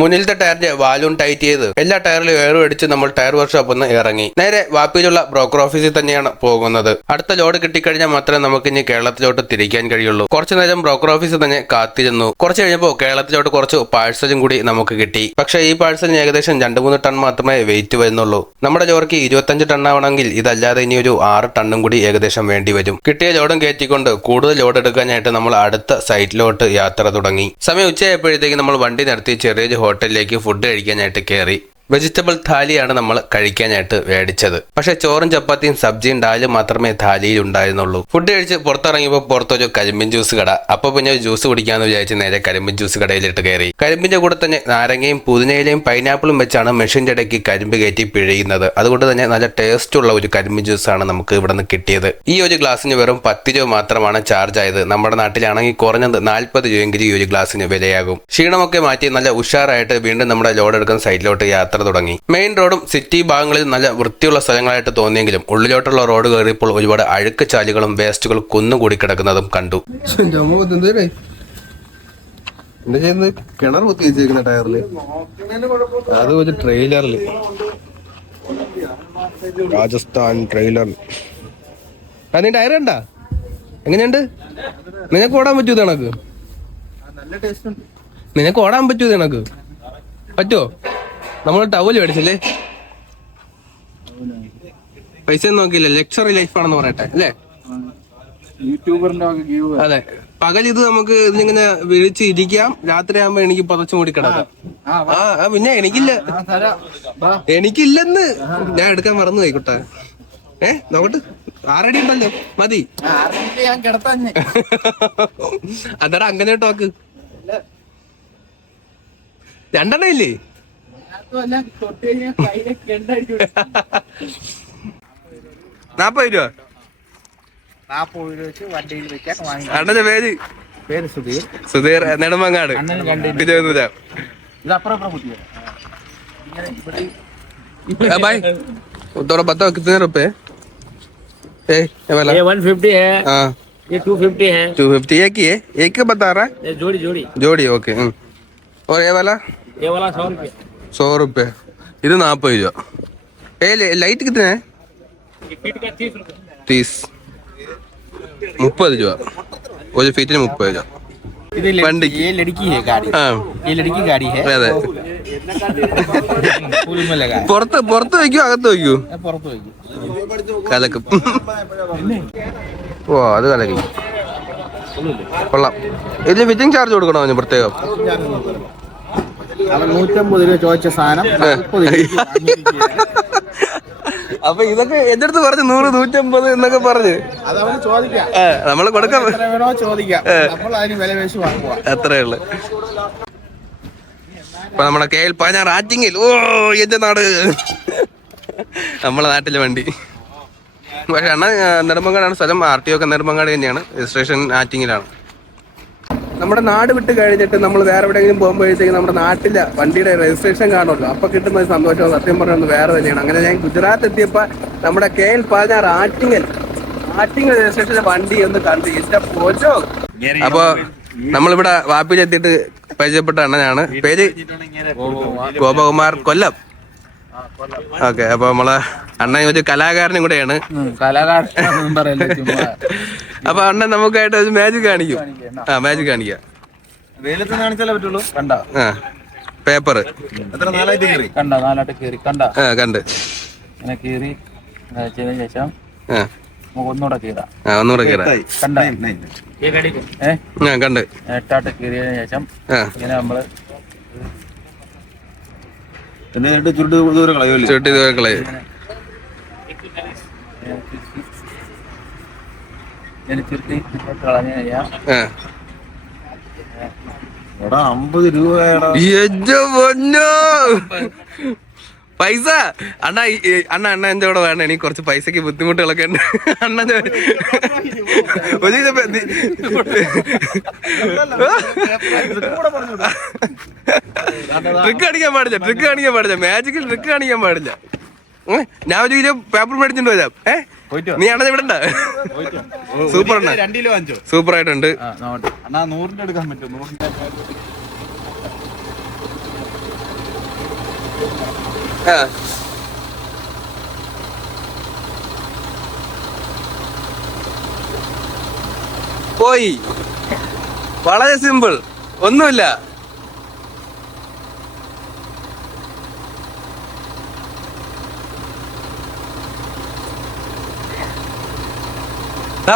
മുന്നിലത്തെ ടയറിന്റെ വാലും ടൈറ്റ് ചെയ്ത് എല്ലാ ടയറിലും എയർ അടിച്ച് നമ്മൾ ടയർ വർക്ക്ഷോപ്പിൽ നിന്ന് ഇറങ്ങി. നേരെ വാപ്പിയിലുള്ള ബ്രോക്കർ ഓഫീസിൽ തന്നെയാണ് പോകുന്നത്. അടുത്ത ലോഡ് കിട്ടിക്കഴിഞ്ഞാൽ മാത്രമേ നമുക്ക് ഇനി കേരളത്തിലോട്ട് തിരിക്കാൻ കഴിയുള്ളൂ. കുറച്ചു നേരം ബ്രോക്കർ ഓഫീസിൽ തന്നെ കാത്തിരുന്നു. കുറച്ച് കഴിഞ്ഞപ്പോൾ കേരളത്തിലോട്ട് കുറച്ച് പാഴ്സലും കൂടി നമുക്ക് കിട്ടി. പക്ഷേ ഈ പാഴ്സലിന് ഏകദേശം 2-3 ടൺ മാത്രമേ വെയിറ്റ് വരുന്നുള്ളൂ. നമ്മുടെ ലോറിക്ക് 25 ടൺ ആവണമെങ്കിൽ ഇതല്ലാതെ ഇനി ഒരു 6 ടണ്ണും കൂടി ഏകദേശം വേണ്ടി വരും. കിട്ടിയ ലോഡും കയറ്റിക്കൊണ്ട് കൂടുതൽ ലോഡ് എടുക്കാനായിട്ട് നമ്മൾ അടുത്ത സൈറ്റിലോട്ട് യാത്ര തുടങ്ങി. സമയം ഉച്ചയായപ്പോഴത്തേക്ക് നമ്മൾ വണ്ടി നിർത്തി ചെറിയൊരു ഹോട്ടലിലേക്ക് ഫുഡ് കഴിക്കാനായിട്ട് കയറി. വെജിറ്റബിൾ താലിയാണ് നമ്മൾ കഴിക്കാനായിട്ട് മേടിച്ചത്. പക്ഷെ ചോറും ചപ്പാത്തിയും സബ്ജിയും ഡാലും മാത്രമേ താലിയിൽ ഉണ്ടായിരുന്നുള്ളൂ. ഫുഡ് കഴിച്ച് പുറത്തിറങ്ങിയപ്പോൾ പുറത്തൊരു കരിമ്പിൻ ജ്യൂസ് കട. അപ്പോൾ പിന്നെ ജ്യൂസ് കുടിക്കാന്ന് വിചാരിച്ച് നേരെ കരിമ്പിൻ ജ്യൂസ് കടയിലിട്ട് കയറി. കരിമ്പിന്റെ കൂടെ തന്നെ നാരങ്ങയും പുതിനയിലയും പൈനാപ്പിളും വെച്ചാണ് മെഷീന്റെ ഇടയ്ക്ക് കരിമ്പ് കയറ്റി പിഴയുന്നത്. അതുകൊണ്ട് തന്നെ നല്ല ടേസ്റ്റ് ഉള്ള ഒരു കരിമ്പിൻ ജ്യൂസാണ് നമുക്ക് ഇവിടെ നിന്ന് കിട്ടിയത്. ഈ ഒരു ഗ്ലാസ്സിന് വെറും 10 രൂപ മാത്രമാണ് ചാർജ് ആയത്. നമ്മുടെ നാട്ടിലാണെങ്കിൽ കുറഞ്ഞത് 40 രൂപയെങ്കിലും ഈ ഒരു ഗ്ലാസ്സിന് വിലയാകും. ക്ഷീണമൊക്കെ മാറ്റി നല്ല ഉഷാറായിട്ട് വീണ്ടും നമ്മുടെ ലോഡ് എടുക്കുന്ന സൈറ്റിലോട്ട് യാത്ര തുടങ്ങി. മെയിൻ റോഡും സിറ്റി ഭാഗങ്ങളിൽ നല്ല വൃത്തിയുള്ള സ്ഥലങ്ങളായിട്ട് തോന്നിയെങ്കിലും ഉള്ളിലോട്ടുള്ള റോഡ് കയറിയപ്പോൾ ഒരുപാട് അഴുക്ക് ചാലുകളും വേസ്റ്റുകൾ കുന്നുകൂടി കിടക്കുന്നതും കണ്ടു. കിണർ കുത്തി വെച്ചേക്കുന്ന ടയറില് അത് ഒരു ട്രെയിലറില് രാജസ്ഥാൻ ട്രെയിലർ. നീ ടയർ കണ്ടാ എങ്ങനെയുണ്ട്? നിനക്ക് ഓടാൻ പറ്റൂ കണക്ക്? നിനക്ക് ഓടാൻ പറ്റൂ കണക്ക്? പറ്റുമോ? നമ്മൾ ടവല് മേടിച്ചല്ലേ? പൈസ നോക്കിയില്ല. ലക്ഷറി ലൈഫാണെന്ന് പറയട്ടെ അല്ലേ? അതെ. പകൽ ഇത് നമുക്ക് ഇതിനിങ്ങനെ വിളിച്ച് ഇരിക്കാം, രാത്രി ആകുമ്പോ എനിക്ക് പുതച്ചു മൂടി കിടക്കാം. പിന്നെ എനിക്കില്ലെന്ന് ഞാൻ എടുക്കാൻ മറന്നു പോയിക്കോട്ടെ. നോക്കട്ടെ. ആറടി ഉണ്ടല്ലോ മതി. ഞാൻ കിടത്തന്നെ അന്നേരം അങ്ങനെ ടോക്ക് 2 ഇല്ലേ? 40 രൂപ. 40 രൂപ വെച്ച് വണ്ടിയിൽ വെക്കാൻ വാങ്ങി. അണ്ണന്റെ പേര്? പേര് സുധീർ. സുധീർ നെടുമങ്ങാട്. ഇത് അപ്പുറം കുത്തിയ भाई थोड़ा बताओ कितने रुपए? ये वाला 150 है, हाँ ये 250 है, 250 एक ही है, एक बता रहा है ये जोड़ी जोड़ी। जोड़ी ओके। और ये वाला 100 रुपये। 100 रुपये. ഇത് 40 രൂപ. ലൈറ്റ് कितने है? फीट का 30 रुपये। 30 30 രൂപ. ഒരു ഫീറ്റിന് 30 രൂപ. വണ്ടി ये लड़की है गाड़ी, हाँ ये लड़की गाड़ी है। അതെ. फूल में लगा है। പുറത്ത് വയ്ക്കൂ അകത്ത് വയ്ക്കൂ? പുറത്ത് വയ്ക്കും. കലക്കും. ഓ അത് കലക്കി കൊള്ളാം. ഇതിൽ ഫിറ്റിംഗ് ചാർജ് കൊടുക്കണോ അവന് പ്രത്യേകം? അവൻ 150 രൂപ ചോദിച്ച സാധനം 40 രൂപ. അപ്പൊ ഇതൊക്കെ എന്റെ അടുത്ത് പറഞ്ഞു 100 150 എന്നൊക്കെ പറഞ്ഞ് അതവന് ചോദിക്കാം, നമ്മള് കൊടുക്കാം. എത്ര വേണോ ചോദിക്കാം, അപ്പോൾ അതിന് വില പേശി വാങ്ങുക. അത്രേ ഉള്ളു. ഇപ്പൊ നമ്മുടെ KL16 ആറ്റിങ്ങൽ. ഓ എന്റെ നാട്, നമ്മളെ നാട്ടിലെ വണ്ടി. പക്ഷെ അണ്ണ നെടുമങ്ങാടാണ് സ്ഥലം. RTO ഒക്കെ നെടുമങ്ങാട് തന്നെയാണ്, രജിസ്ട്രേഷൻ ആറ്റിങ്ങിലാണ്. നമ്മുടെ നാട് വിട്ട് കഴിഞ്ഞിട്ട് നമ്മൾ വേറെ എവിടെയെങ്കിലും പോകുമ്പോഴത്തേക്ക് നമ്മുടെ നാട്ടിലെ വണ്ടിയുടെ രജിസ്ട്രേഷൻ കാണുമല്ലോ, അപ്പൊ കിട്ടുന്ന ഒരു സന്തോഷം സത്യം പറഞ്ഞൊന്ന് വേറെ തന്നെയാണ്. അങ്ങനെ ഞാൻ ഗുജറാത്ത് എത്തിയപ്പോ നമ്മുടെ KL16 ആറ്റിങ്ങൽ രജിസ്ട്രേഷന്റെ വണ്ടി ഒന്ന് കണ്ടു. എന്റെ പോച്ചോ. അപ്പൊ നമ്മളിവിടെ വാപ്പിലെത്തിയിട്ട് പരിചയപ്പെട്ട അണ്ണനാണ്. പേര് ഗോപകുമാർ, കൊല്ലം. ഓക്കെ. അപ്പൊ നമ്മളെ അണ്ണൻ ഒരു കലാകാരനും കൂടെയാണ്. അപ്പൊ അണ്ണൻ നമുക്കായിട്ട് ഒരു മാജിക് കാണിക്കും. മാജിക് കാണിക്കാം. വെയിലത്ത് കാണിച്ചാലേ പറ്റുള്ളൂ. കണ്ട പേപ്പർ എത്ര നാലായിട്ട് കയറി, കണ്ട നാലായിട്ട് കയറി, കണ്ട കണ്ട് ഇങ്ങനെ കയറി ചെയ്തതിനു ശേഷം ഒന്നുകൂടെ കയറാം. ഒന്നുകൂടെ കയറാം. കണ്ട കണ്ട് 8 കയറിയതിനു ശേഷം ഇങ്ങനെ നമ്മള് ചുരുട്ടി ദൂരം കളയും. ചുരുട്ടി കളഞ്ഞു കഴിഞ്ഞാൽ 50 രൂപയുടെ പൈസ അണ്ണ എന്റെ കൂടെ വേണം. എനിക്ക് കുറച്ച് പൈസക്ക് ബുദ്ധിമുട്ടുകളൊക്കെ ഉണ്ട്. അണ്ണ ട്രിക്ക് കാണിക്കാൻ പാടില്ല. മാജിക്കിൽ ട്രിക്ക് കാണിക്കാൻ പാടില്ല. ഞാൻ ഒരു കിലോ പേപ്പർ മേടിച്ചിട്ട് വരാം. നീ അണ്ണ വിടണ്ട. സൂപ്പർ അണ്ണ, 2 കിലോ വാങ്ങിച്ചോ? സൂപ്പർ ആയിട്ടുണ്ട്. അണ്ണാ 100 എടുക്കാൻ പറ്റും? പോയി. വളരെ സിമ്പിൾ, ഒന്നുമില്ല.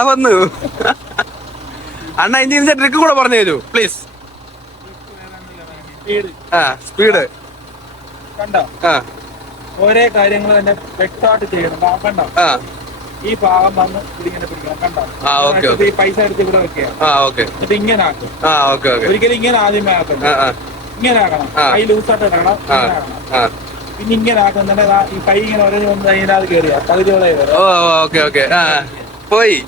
വന്നു. അണ്ണ ഇനി ട്രിക്ക് കൂടെ പറഞ്ഞു തരൂ പ്ലീസ്. സ്പീഡ് കണ്ടോ? ഓരോ കാര്യങ്ങൾ തന്നെ വ്യക്തമായിട്ട് ചെയ്യണം. കണ്ടോ? ഈ ഭാഗം വന്ന് ഇതിങ്ങനെ പിടിക്കണം. കണ്ടോ? ഈ പൈസ എടുത്ത് ഇവിടെ വെക്കുക. ഇത് ഇങ്ങനെ ആക്കും. ഒരിക്കലും ഇങ്ങനെ ആദ്യമേ ആക്കണം. ഇങ്ങനെ ആക്കണം. കൈ ലൂസായിട്ട് ഇടണം. ഇങ്ങനെ ആക്കണം. പിന്നെ ഇങ്ങനെ ആക്കുന്നുണ്ടെ ഈ കൈ ഇങ്ങനെ ഒരേ വന്ന് അതിനകത്ത് കയറിയ പകുതിയോടെ പോയി.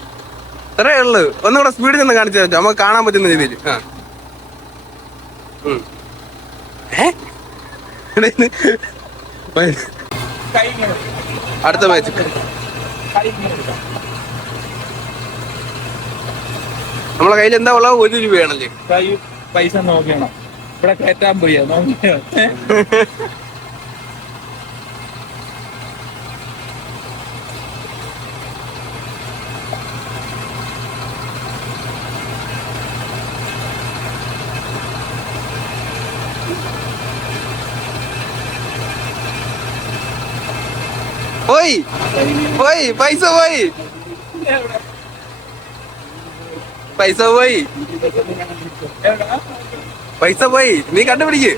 അത്രേ ഉള്ളു. ഒന്നുകൂടെ സ്പീഡിൽ നിന്ന് കാണിച്ചു തരാം, നമുക്ക് കാണാൻ പറ്റുന്ന രീതിയിൽ. അടുത്ത മാച്ച് നമ്മളെ കയ്യിൽ എന്താ ഉള്ളത്? 1 രൂപയാണല്ലേ? പൈസ നോക്കണം. ഇവിടെ കയറ്റാൻ പോയാ നോക്കിയോ? പോയി പൈസ പോയി. നീ കണ്ടുപിടിക്ക്.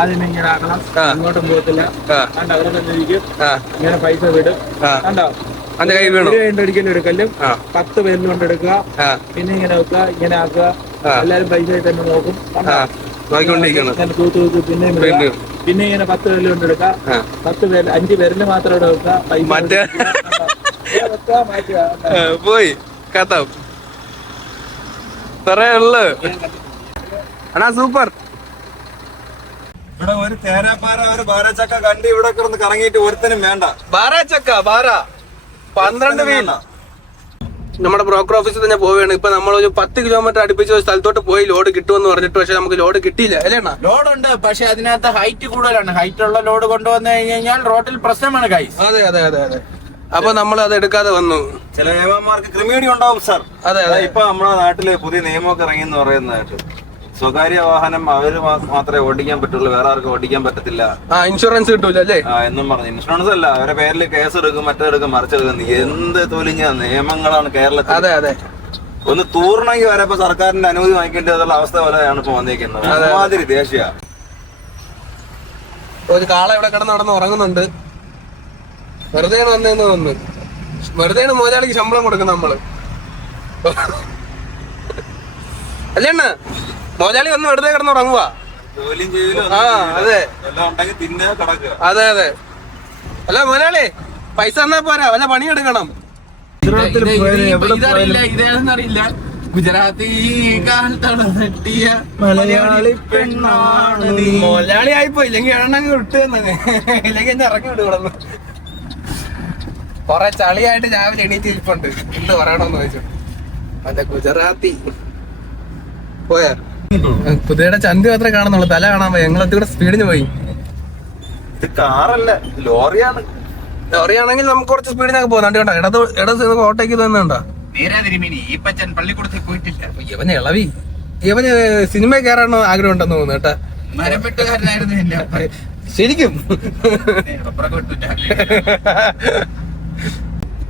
അതിന് ഇങ്ങനെ ആക്കണം, അങ്ങോട്ടും പോകത്തില്ല. കണ്ടോ അവിടെ തന്നെ ഇരിക്കും, ഇങ്ങനെ പൈസ വിടും. കണ്ടോ ഒരിക്കലും എടുക്കലും 10 പേരിൽ കൊണ്ട് എടുക്കുക, പിന്നെ ഇങ്ങനെ വെക്കുക, ഇങ്ങനെ ആക്കുക. എല്ലാരും പൈസ തന്നെ നോക്കും. തൂത്ത് പിന്നെ പിന്നെ ഇങ്ങനെ 10 പേരിൽ കൊണ്ട് എടുക്കുക. 10 പേര് 5 പേരിൽ മാത്രം ഇവിടെ വെക്കുക. പൈസ പോയി കഥ അണ്ണാ സൂപ്പർ. ഇവിടെ ഒരു തേരാപ്പാര ഒരു ബാരച്ചക്ക കണ്ടി ഇവിടെ കിടന്ന് കറങ്ങിയിട്ട് ഒരുത്തനും വേണ്ട. ബാരാച്ചക്ക 12 വീൽ നമ്മുടെ ബ്രോക്കർ ഓഫീസിൽ തന്നെ പോവുകയാണ്. ഇപ്പൊ നമ്മളൊരു 10 കിലോമീറ്റർ അടുപ്പിച്ച ഒരു സ്ഥലത്തോട്ട് പോയി ലോഡ് കിട്ടുമെന്ന് പറഞ്ഞിട്ട്, പക്ഷെ നമുക്ക് ലോഡ് കിട്ടിയില്ല അല്ലേ? ലോഡുണ്ട്, പക്ഷെ അതിനകത്ത് ഹൈറ്റ് കൂടുതലാണ്. ഹൈറ്റ് ഉള്ള ലോഡ് കൊണ്ടുവന്നു കഴിഞ്ഞാൽ റോഡിൽ പ്രശ്നമാണ് ഗൈസ്. അതെ അതെ അതെ അതെ. അപ്പൊ നമ്മൾ അത് എടുക്കാതെ വന്നു. ചില ഏവന്മാർക്ക് ക്രിമിനൽ ഉണ്ടാവും സാർ. അതെ അതെ. ഇപ്പൊ നമ്മുടെ നാട്ടില് പുതിയ നിയമമൊക്കെ ഇറങ്ങി എന്ന് പറയുന്നതായിട്ട് സ്വകാര്യ വാഹനം അവര് മാത്രമേ ഓടിക്കാൻ പറ്റുള്ളൂ, വേറെ ആർക്കും ഓടിക്കാൻ പറ്റത്തില്ല. ഇൻഷുറൻസ് കിട്ടൂല അല്ലേ എന്നും പറഞ്ഞു. ഇൻഷുറൻസ് അല്ല, അവരുടെ പേരിൽ കേസ് എടുക്കും, മറ്റെടുക്കും, മറിച്ചെടുക്കും. എന്ത് തൊലിഞ്ഞ നിയമങ്ങളാണ് കേരളത്തിൽ. അതെ അതെ. ഒന്ന് തൂർണമെങ്കിൽ വരെ ഇപ്പൊ സർക്കാരിന്റെ അനുമതി വാങ്ങിക്കേണ്ടതുള്ള അവസ്ഥ വരെയാണ് ഇപ്പൊ വന്നിരിക്കുന്നത്. അതുമാതിരി ദേശീയ ഒരു കാള ഇവിടെ കിടന്ന് നടന്ന് ഉറങ്ങുന്നുണ്ട്. വെറുതെ വന്നേന്ന് തോന്നുന്നു. വെറുതെ മുതലാളിക്ക് ശമ്പളം കൊടുക്കണം നമ്മള് അല്ലേ അണ്ണ? മുതലാളി വന്ന് വെറുതെ കിടന്ന് ഉറങ്ങുക. അതെ അതെ അതെ. അല്ല മുതലാളി പൈസ തന്നാ പോരാ, വല്ല പണിയെടുക്കണം. ഇതേതെന്നറിയില്ല. ഗുജറാത്തി കാലത്താണ് നെട്ടിയ മലയാളി പെണ്ണാണ്. മുതലാളി ആയിപ്പോ ഇല്ലെങ്കിൽ എണ്ണങ്ങ് വിട്ടു തന്നെ, ഇല്ലെങ്കിൽ എന്നെ ഇറക്കി വിടുകടന്ന്. കൊറേ ചളിയായിട്ട് രാവിലെ എണീറ്റ് ഇരിപ്പുണ്ട്. എന്ത് പറയണമെന്ന് ചോദിച്ചു. മറ്റേ ഗുജറാത്തി പോയാ കുതിരയുടെ ചന്തി മാത്രമേ കാണുന്നുള്ളൂ, തല കാണാൻ പോയി. ഞങ്ങൾ ഒത്തിരി സ്പീഡിന് പോയി. ഇത് കാറല്ല, ലോറിയാണ്. ലോറിയാണെങ്കിൽ നമുക്ക് കുറച്ച് സ്പീഡിനൊക്കെ പോകുന്നുണ്ട് കേട്ടോ. ഇടത് ഓട്ടോയ്ക്ക് തന്നെയുണ്ടോ? പള്ളിക്കൂടത്തിൽ പോയിട്ടില്ല. ഇവന് ഇളവി, ഇവന് സിനിമ കയറാനോ ആഗ്രഹം ഉണ്ടെന്ന് തോന്നുന്നു കേട്ടാ. മരം വെട്ടുകാരനായിരുന്നു ശരിക്കും.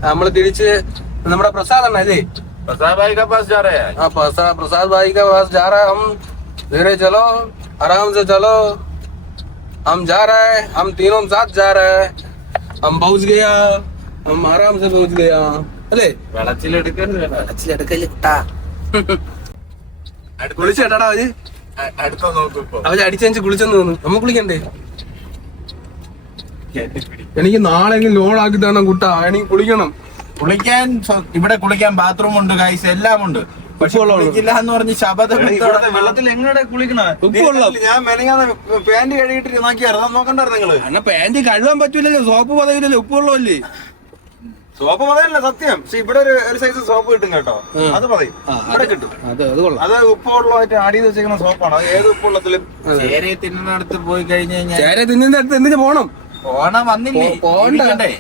നമ്മള് തിരിച്ച് നമ്മുടെ പ്രസാദ് അണ്ണ അല്ലേ? प्रसाद भाई का पास जा रहे हैं। हाँ प्रसाद भाई का पास जा रहा है। हम धीरे चलो, आराम से चलो, हम जा रहे हैं, हम तीनों साथ जा रहे हैं. हम पहुंच गया, हम आराम से पहुंच गया. अरे കുളിച്ചേട്ടാ അവര് അവര് അടിച്ചടിച്ച് കുളിച്ചെന്ന് തോന്നുന്നു. നമ്മ കുളിക്കണ്ടേ? എനിക്ക് നാളെങ്കിലും ലോണാക്കി തരണം കുട്ടാ, എനിക്ക് കുളിക്കണം. കുളിക്കാൻ ഇവിടെ കുളിക്കാൻ ബാത്റൂം ഉണ്ട് ഗൈസ്, എല്ലാം ഉണ്ട്. പക്ഷെ കുളിക്കില്ല എന്ന് പറഞ്ഞ് ശബദം. വെള്ളത്തിൽ എങ്ങനെ കുളിക്കണ? ഞാൻ മെനങ്ങാതെ പാന്റ് കഴുകിട്ട് നോക്കിയായിരുന്നു, നോക്കണ്ടായിരുന്നു നിങ്ങള്. എന്നാ പാന്റ് കഴുകാൻ പറ്റൂലല്ലോ, സോപ്പ് പതയില്ലല്ലോ, ഉപ്പുള്ളല്ലേ? സോപ്പ് പതയല്ല സത്യം. പക്ഷെ ഇവിടെ ഒരു സൈസ് സോപ്പ് കിട്ടും കേട്ടോ, അത് പറയും. ഇവിടെ കിട്ടും, അത് ഉപ്പുവെള്ളമായിട്ട് ആഡ് ചെയ്ത് വെച്ചേക്കുന്ന സോപ്പാണ്. അത് ഏത് ഉപ്പുവെള്ളത്തിലും. ചേരയെ തിന്നുന്നിടത്ത് പോയി കഴിഞ്ഞു കഴിഞ്ഞാൽ, ചേര തിന്നുന്നിടത്ത് എന്തിനു പോണം? പോണം വന്നില്ലേ, പോണ്ടേ?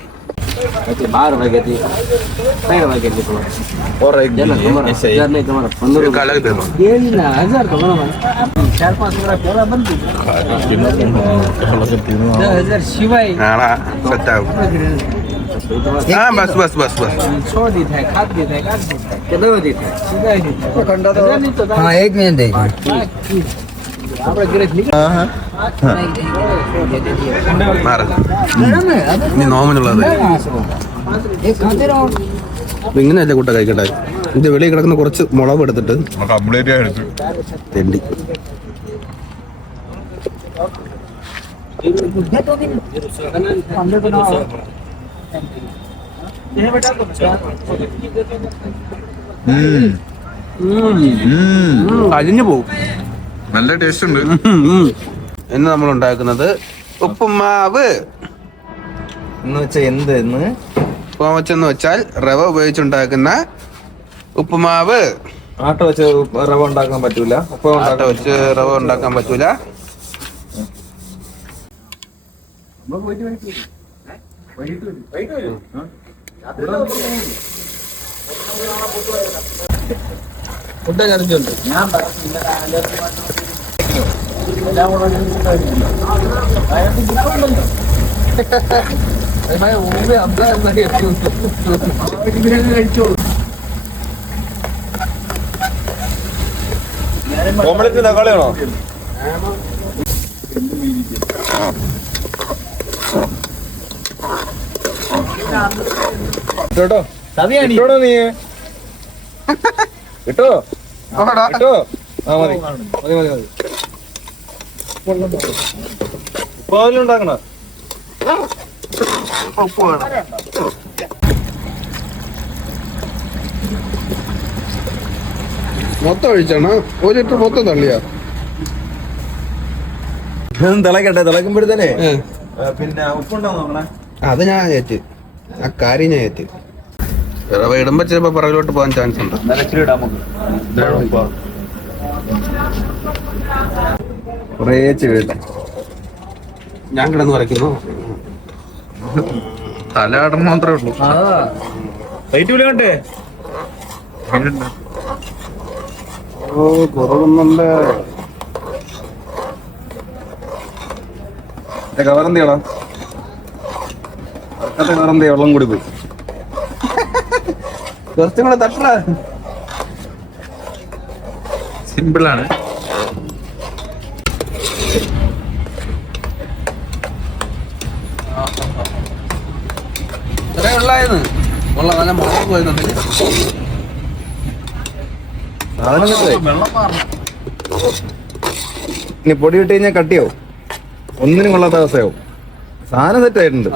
बस बस बस बस हाँ 1 मिनट देखिए. നീ നോമിനുള്ളത് ഇങ്ങനെയല്ലേ കൂട്ട കഴിക്കട്ടെ. ഇത് വെളിയിൽ കിടക്കുന്ന കുറച്ച് മുളക് എടുത്തിട്ട് തെണ്ടി അലിഞ്ഞു പോവും. നല്ല ടേസ്റ്റ് ഉണ്ട്. ഇന്ന് നമ്മൾ ഉണ്ടാക്കുന്നത് ഉപ്പുമാവ് എന്ന് വെച്ചാൽ എന്ത് എന്ന് ഉപ്പുമാവെന്ന് വെച്ചാൽ റവ ഉപയോഗിച്ചുണ്ടാക്കുന്ന ഉപ്പുമാവ്. ആട്ട വെച്ച് റവ ഉണ്ടാക്കാൻ പറ്റൂല, ആട്ട വെച്ച് റവ ഉണ്ടാക്കാൻ പറ്റൂല. ഫുഡ് കറിഞ്ഞുണ്ട്. ഓംലെറ്റ് തക്കാളിയാണോ? കേട്ടോ കിട്ടോടോ നീ കിട്ടോ കിട്ടോ ആ മതി മതി മതി മതി ഉപ്പാവിലുണ്ടാക്കണ ഉപ്പ് വേണം. മൊത്തം ഒഴിച്ചാണ് 1 ലിറ്റർ മൊത്തം തള്ളിയാ തിളക്കട്ടെ തിളക്കുമ്പോഴത്തേനെ പിന്നെ ഉപ്പുണ്ടോ നോക്കണേ. അത് ഞാൻ ഏറ്റ് ആ കാര്യം ഞാൻ ഏറ്റ് റവ ഇടുമ്പോ ചിലപ്പോ പുറകിലോട്ട് പോകാൻ ചാൻസ് ഉണ്ട്. ഇച്ചിരി ഇടാൻ കുറേച്ച് വീട്ടെ ഞാൻ കിടന്ന് വരയ്ക്കുന്നു. തലയാടം മാത്രമേ ഉള്ളൂ. റേറ്റ് വില കണ്ടേ ഓ കുറവുന്നുണ്ട്. കവറന്തിയാടാ കവറന്തി വെള്ളം കൂടി പോയി. കുറച്ചും കൂടെ തട്ട സിമ്പിളാണ്. ഉള്ളായിരുന്നു ഉള്ള നല്ല മണം പോയിരുന്നുണ്ട്. ഇനി പൊടി ഇട്ട് കഴിഞ്ഞാൽ കട്ടിയാവും, ഒന്നിനും കൊള്ളാത്ത അവസ്ഥയാവും. സാധനം സെറ്റായിട്ടുണ്ട്.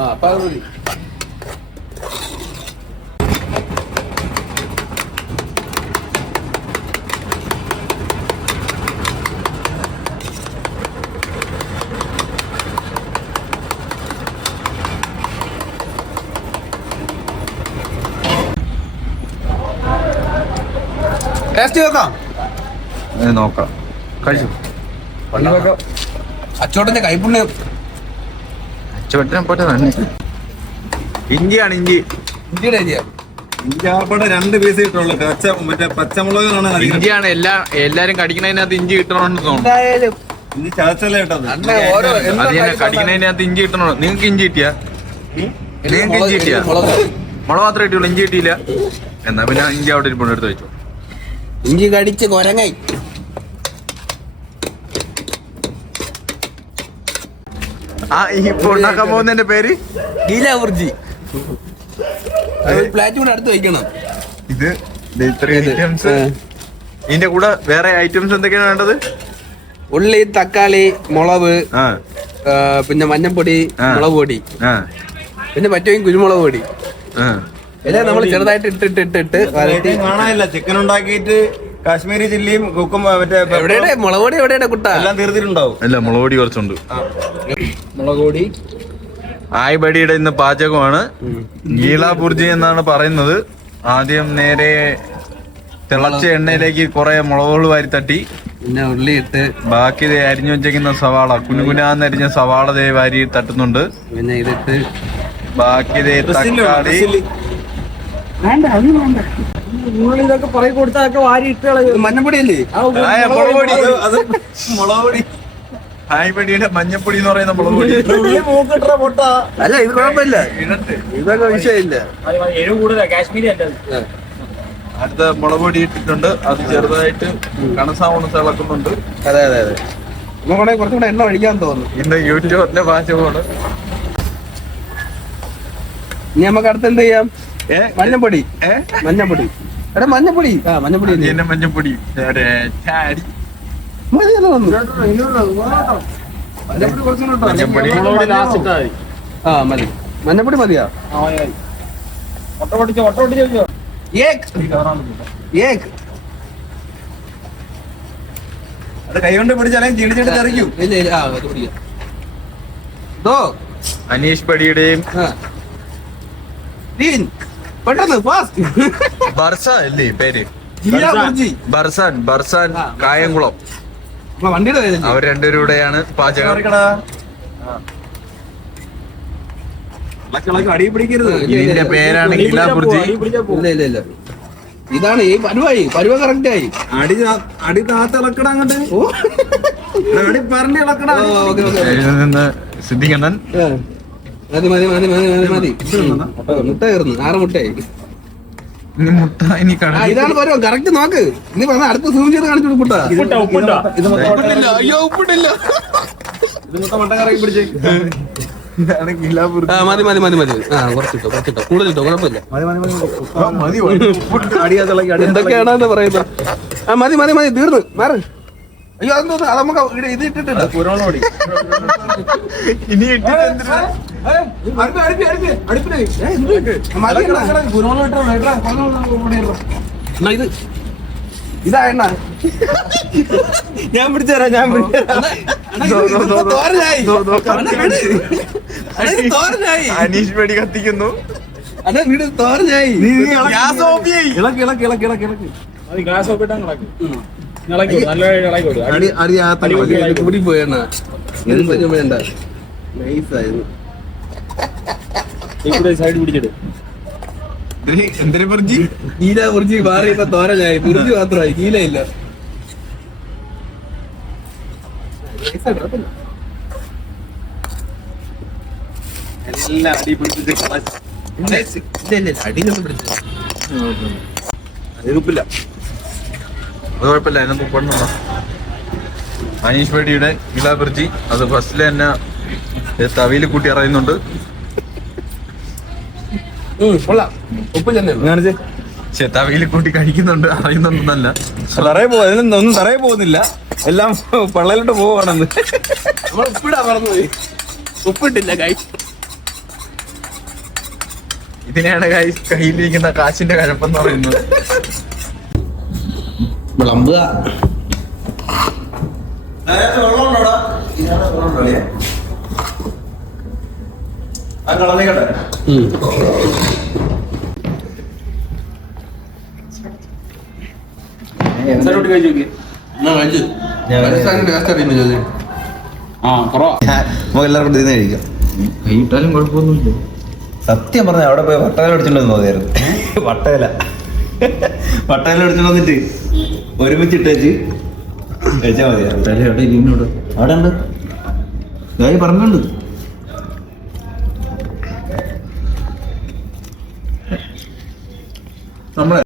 ടേസ്റ്റ് നോക്കാം. നോക്കാം കഴിച്ചു. അച്ചോട്ടന്റെ കൈപ്പുണ്യം. ചോട്ടിനെ പോലെ തന്നെ. ഇഞ്ചിയാണ് ഇഞ്ചി. ഇന്ത്യയുടെ അരിയാ. ഇഞ്ചി ആർപ്പാടെ 2 പീസ് കിട്ടുള്ളൂ. മറ്റേ പച്ചമുളകാണ് അധികം. ഇഞ്ചിയാണ് എല്ലാരും കടിക്കണതിനകത്ത് ഇഞ്ചി കിട്ടണമെന്ന് തോന്നുന്നു. എന്തായാലും ഇഞ്ചി ചതച്ചല്ലേ കേട്ടത്. അത് തന്നെ കടിക്കണതിനകത്ത് ഇഞ്ചി കിട്ടണോ? നിങ്ങൾക്ക് ഇഞ്ചി കിട്ടിയാ? നിങ്ങൾക്ക് ഇഞ്ചി കിട്ടിയാ? മുളക് മാത്രമേ കിട്ടിയുള്ളൂ, ഇഞ്ചി കിട്ടിയില്ല. എന്നാ പിന്നെ ഇഞ്ചി അവിടെ ഇരിപ്പുണ്ട്, എടുത്ത് വെച്ചു. ഇഞ്ചി കടിച്ച് കൊരങ്ങായി. ആ ഇപ്പൊ ഉണ്ടാക്കാൻ പോകുന്നതിന്റെ പേര് ഗീലാവർജി. പ്ലാറ്റ് കൂടെ അടുത്ത് വയ്ക്കണം. ഇത് ഇത്രയും ഐറ്റംസ്. ഇതിന്റെ കൂടെ വേറെ ഐറ്റംസ് എന്തൊക്കെയാണ് വേണ്ടത്? ഉള്ളി, തക്കാളി, മുളക്, പിന്നെ മഞ്ഞപ്പൊടി, മുളക് പൊടി, പിന്നെ പറ്റുമെങ്കിൽ കുരുമുളക് പൊടി എല്ലാം നമ്മൾ ചെറുതായിട്ട് ഇട്ടിട്ട് കാണാനില്ല. ചിക്കൻ ഉണ്ടാക്കിയിട്ട് കാശ്മീരി ചില്ലിയും കുക്കും മറ്റേ എവിടെയുടെ മുളക് പൊടി എവിടെയുടെ കുട്ട എല്ലാം തീർത്തിട്ടുണ്ടാവും. അല്ല, മുളക് പൊടി കുറച്ചുണ്ട്. മുളക് പൊടി. ആയിബടിയുടെ ഇന്ന് പാചകമാണ്. ഗീല ബുർജി എന്നാണ് പറയുന്നത്. ആദ്യം നേരെ തിളച്ച എണ്ണയിലേക്ക് കുറെ മുളകുകൾ വാരി തട്ടി, പിന്നെ ഉള്ളി ഇട്ട്, ബാക്കി ദേ അരിഞ്ഞു വെച്ചേക്കുന്ന സവാള, കുനുകുനാന്ന് അരിഞ്ഞ സവാള ദേ വാരി തട്ടുന്നുണ്ട്. പിന്നെ ഇതിട്ട് ബാക്കി ദേ തക്കാളി. ഇതൊക്കെ പറയി കൊടുത്തൊക്കെ വാരി ഇട്ട് മഞ്ഞപ്പൊടി അല്ലേ? മുളക് പൊടി. അത് മുളക് പൊടി. ആയിബടിയുടെ മഞ്ഞപ്പൊടി എന്ന് പറയുന്ന മുളക് പൊടി. അല്ല, ഇത് കുഴപ്പമില്ല, ഇതൊക്കെ വിഷയമില്ല. അടുത്ത മുളക് പൊടി ഇട്ടിട്ടുണ്ട്. അത് ചെറുതായിട്ട് കണസാവണസ് ഇളക്കുന്നുണ്ട്. അതെ അതെ അതെ. നമുക്ക് കുറച്ചും കൂടെ എണ്ണ ഒഴിക്കാൻ തോന്നുന്നു. ഇന്ന് യൂട്യൂബിന്റെ പാചകമാണ്. ഇനി നമുക്ക് അടുത്ത് എന്ത് ചെയ്യാം? മഞ്ഞപ്പൊടി. മഞ്ഞപ്പൊടി. എടാ മഞ്ഞപ്പൊടി. മഞ്ഞപ്പൊടി ഇതിന്റെ മഞ്ഞപ്പൊടി ചാടി. മതിയല്ലോ ഒന്ന്. മഞ്ഞപ്പൊടി മതി. മഞ്ഞപ്പൊടി മതിയാ? അത് കൈകൊണ്ട് പിടിച്ചാലേ ചീടിച്ചിട്ട് തെറിക്കും. ഇല്ല ഇല്ല. അത് പിടിക്കാം. അനീഷ് പടിയുടെയും പെട്ടെന്ന് ഫാസ്റ്റ്. ബർസ അല്ലേ പേര്? ഗീലാവർജി. ബർസാൻ കായംകുളം. വണ്ടിയുടെ അവർ രണ്ടുപേരും കൂടെയാണ് പാചകം. അടി പിടിക്കരുത്. ഇതിന്റെ പേരാണ് ഗീല ബുർജി. ഇല്ല ഇല്ല ഇല്ല. ഇതാണ് ഈ പരുവ കറക്റ്റ് ആയി. അടി താത്ത ഇളക്കട അങ്ങോട്ട്. അടി പറഞ്ഞ് ഇളക്കട. ഇതിൽ നിന്ന് സിദ്ധിക്കണ്ണൻ. മതി മതി മതി മതി മതി മതി. മുട്ട കയറുന്നു. 6 മുട്ടയായി. ഇനി മുട്ട ഇനി ഇതാണ് പരുവം. കറക്റ്റ് നോക്ക്. ഇനി പറഞ്ഞ അടുത്ത് സൂം ചെയ്ത് കാണിച്ചു കൊടുക്കൂട്ടാ. ഉപ്പിട്ടില്ല. അയ്യോ ഉപ്പിട്ടില്ല. മട്ടക്കറക്കി പിടിച്ചേ. ആ മതി മതി മതി മതി. ആ കുറച്ചിട്ടോ കൂടുതലിട്ടോ കുഴപ്പമില്ല. എന്തൊക്കെയാണെന്ന് പറയുന്നത്. ആ മതി മതി മതി തീർന്നു മാറ്. അയ്യോ അതൊന്നും അത് നമുക്ക് ഇത് ഇട്ടിട്ടുണ്ട് കുരുമുളക് ഇനി ഇത് ഇതാ എണ്ണ ഞാൻ പിടിച്ചേരാ തോരനായി. അനീഷ് വെടി കത്തിക്കുന്നു. അതെ വീട് തോരനായി. ഗ്യാസ് ഓഫ് ചെയ്യ്. ഇളക്ക് ഇളക്ക് ഇളക്ക് ഇളക്ക് ഇളക്ക് ഗ്ലാസ് ഒപ്പിട്ടാ നല്ല കൂടി പോയെണ്ണ എന്തൊക്കെ വേണ്ട നൈസായിരുന്നു. സൈഡ് പിടിച്ചിട്ട് എന്തിനെ പറഞ്ഞു? കീല കുറിച്ച് മാറി ഇപ്പൊ തോരനായി. കുറിച്ച് മാത്രമായി കീല ഇല്ല. എല്ലാം അടി പിടിച്ചിട്ട് അടിയിലൊന്നും പിടിച്ചു എതിർപ്പില്ല. അത് കുഴപ്പമില്ല, അതിനൊന്നും പൊണ്ണ. അനീഷ് വെടിയുടെ ഇളാബിർജി അത് ഫസ്റ്റില് തന്നെ തവിയിൽ കൂട്ടി അറിയുന്നുണ്ട്. കൊള്ളാം. ഉപ്പ് ചെന്നേ പക്ഷെ തവിയിൽ കൂട്ടി കഴിക്കുന്നുണ്ട്, അറിയുന്നുണ്ടെന്നല്ല. ഒന്നും തറയെ പോകുന്നില്ല, എല്ലാം പള്ളയിലോട്ട് പോവാണെന്ന്. നമ്മൾ ഉപ്പിടാ മറന്നുപോയി. ഉപ്പിട്ടില്ല കൈ. ഇതിനെയാണ് കയ്യിലിരിക്കുന്ന കാശിന്റെ കഴപ്പെന്ന് പറയുന്നത്. വിളമ്പുക. നമുക്ക് എല്ലാവർക്കും തിരിഞ്ഞ് കഴിക്കാം. കൈയിട്ടാലും കുഴപ്പമൊന്നുമില്ല. സത്യം പറഞ്ഞ അവിടെ പോയി വട്ടയില അടിച്ചോണ്ടെന്ന് തോന്നിയായിരുന്നു. വട്ടയില അടിച്ചോണ്ട് വന്നിട്ട് ഒരുമിച്ചിട്ട് വെച്ച് കഴിച്ചാൽ മതിയായിരുന്നു. അവിടെ ഉണ്ട് പറഞ്ഞുണ്ട്. നമ്മളെ